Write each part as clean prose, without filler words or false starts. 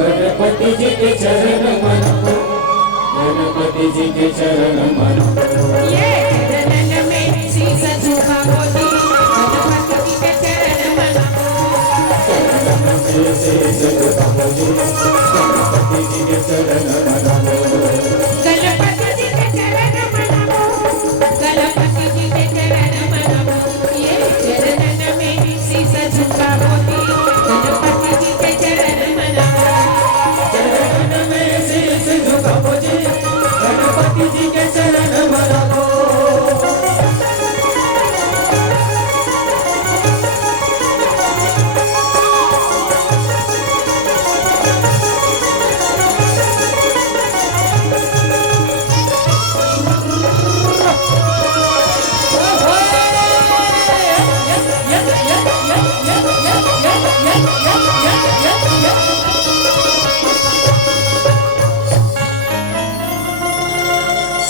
गणपति जी के चरण मनाओ, गणपति जी के चरण मनाओ। ये चरणन में शीश झुकाओ जी, गणपति जी के चरण मनाओ। चरणन में शीश झुकाओ जी, गणपति जी के चरण मनाओ। गणपति जी के चरण मनाओ, गणपति जी के चरण मनाओ। ये चरणन में शीश झुकाओ जी, गणपति जी के चरण मनाओ। चरणन में शीश झुकाओ जी, गणपति जी के चरण मनाओ।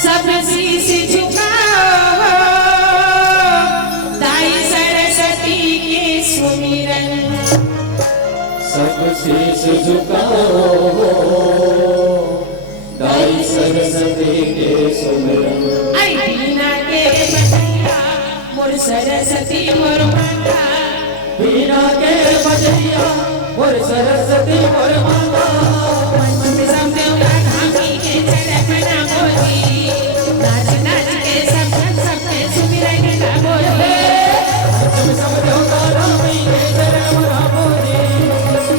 सब शीश झुकाओ, दाई सरस्वती के सुमिरन। सब शीश झुकाओ, दाई सरस्वती के सुमिरन। आई बीना के बजैया मोर सरस्वती मोर माता। बीना के बजैया मोर सरस्वती मोर माता। सब देवता धामी के चरण मनाओ जी, नाच नाच के सब सबके सुमिरन गाओ जी। सब देवता धामी के चरण मनाओ जी,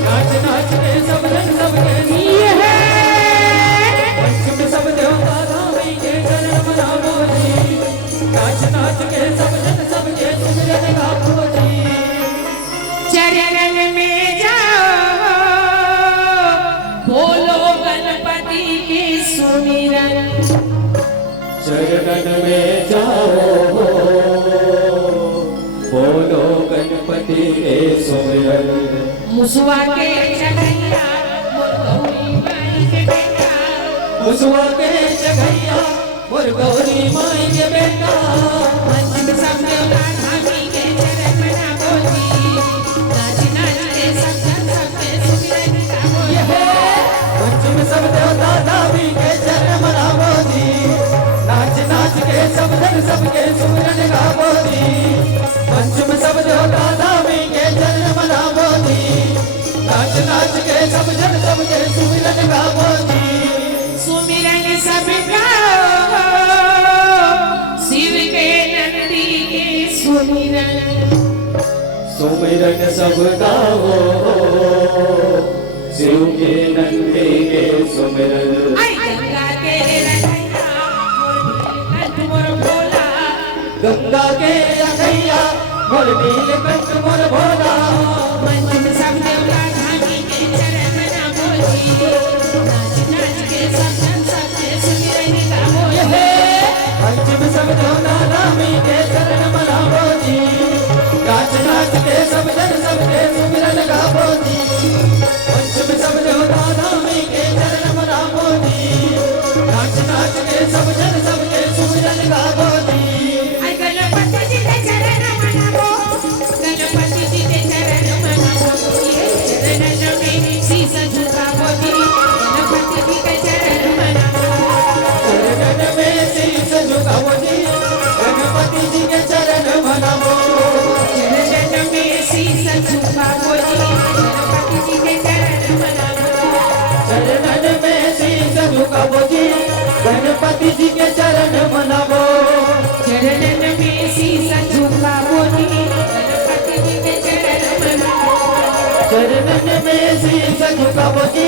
नाच नाच के सब जन सबके पंचम सब देवता धामी के चरण मनाओ जी, नाच नाच के सब जन सबके सुमिरन गाओ जी। चरणन में जाओ, बोलो गणपति के सुमिरन। चरणन में जाओ, बोलो गणपति के सुमिरन। मुसवा के चढ़ैया मोर गौरी माई के बेटा। मुसवा के चढ़ैया मोर गौरी माई के बेटा। पंचम सब देवता धामी के चरण मनाओ जी, नाच नाच के सब सबके सुमिरन गाओ जी। पंचम सब देवता धामी के चरण मनाओ जी, नाच नाच के सब जन सबके सुमिरन गाओ जी। पंचम सब देवता धामी के चरण मनाओ जी, नाच नाच के सब जन सबके सुमिरन गाओ जी। सुमिरन सब गाओ, शिव के नंदी के सुमिरन। सुमिरन सब गाओ, शिव के नंदी के सुमिरन। आई गंगा के रैया मोर नीलकंठ मोर भोला। गंगा के रैया मोर नीलकंठ मोर भोला। पंचम सब देवता धामी के चरण मनाओ जी, नाच नाच के सब जन सबके सुमिरन गाओ जी। पंचम सब देवता धामी के चरण मनाओ जी, नाच नाच के सब जन सबके सुमिरन गाओ जी। पंचम सब देवता धामी के चरण मनाओ जी, नाच नाच के सब जन सबके सुमिरन गाओ जी। आई गणपति जी के चरण मनाओ, गणपति जी के चरण मनाओ। ये चरणन में शीश झुकाओ जी, गणपति जी के चरण मनाओ। चरणन में शीश झुकाओ जी, गणपति जी के चरण मनाओ। चरणन में शीश झुकाओ जी, गणपति जी के चरण मनाओ। चरणन में शीश झुकाओ जी, गणपति जी के चरण मनाओ। चरणन में शीश झुकाओ जी, गणपति जी के चरण मनाओ। चरणन में शीश झुकाओ जी,